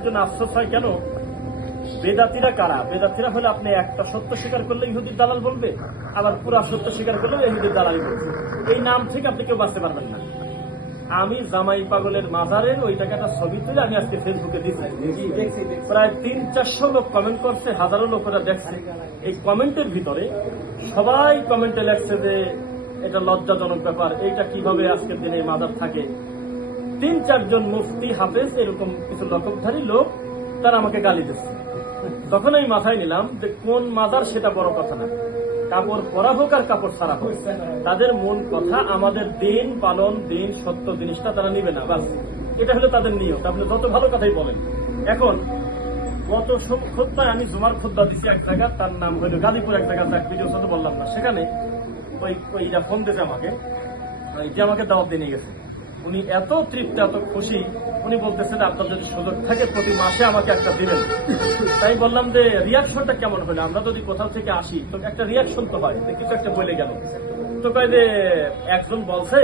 মানুষের জন্য আফসোস হয় কেন? বেদাতিরা কারা? বেদাতিরা হলে আপনি একটা সত্য স্বীকার করলে ইহুদির দালাল বলবে, আবার পুরা সত্য স্বীকার করলে ইহুদির দালালি বলবে। এই নাম থেকে আপনি কেউ বাঁচতে পারবেন না। আমি জামাই পাগলের মাজারের ওই টাকাটা ছবি তুলে আমি আজকে ফেসবুকে দিচ্ছি প্রায় তিন চারশো লোক কমেন্ট করছে, হাজারো লোকেরা দেখছে। এই কমেন্টের ভিতরে সবাই কমেন্টে লেখছে যে, এটা লজ্জাজনক ব্যাপার, এইটা কীভাবে আজকের দিনে মাজার থাকে? তিন, চারজন মুফতি, হাফেজ, এরকম কিছু লকবধারী লোক, তারা আমাকে গালি দিচ্ছে। তখন আমি মাথায় নিলাম যে কোন মাজার সেটা বড় কথা না। কাপড় পরা হোক আর কাপড় সারা হোক। তাদের মূল কথা আমাদের দিন পালন, দিন সত্য জিনিসটা তারা নিবে না, বাস। এটা হলো তাদের নিয়ম আপনি যত ভালো কথাই বলেন। এখন, গত সব খোদ্দায় আমি জুমার খোদ্দা দিছি এক জায়গা, তার নাম হইল গাজীপুর এক জায়গা তার ভিডিও সাথে বললাম না। সেখানে ওই ওইটা ফোন দিয়েছে আমাকে, ওই যে আমাকে দাওয়াত দিয়ে নিয়ে গেছে। উনি এত তৃপ্ত, এত খুশি। উনি বলতেছেন, আপনার যদি সুযোগ থাকে, প্রতি মাসে আমাকে একটা দিবেন। তাই বললাম যে রিয়াকশনটা কেমন হলো? আমরা যদি কোথাও থেকে আসি, তো একটা রিয়াকশন তো হয় কিছু একটা বলে গেল। তো কয় একজন বলছে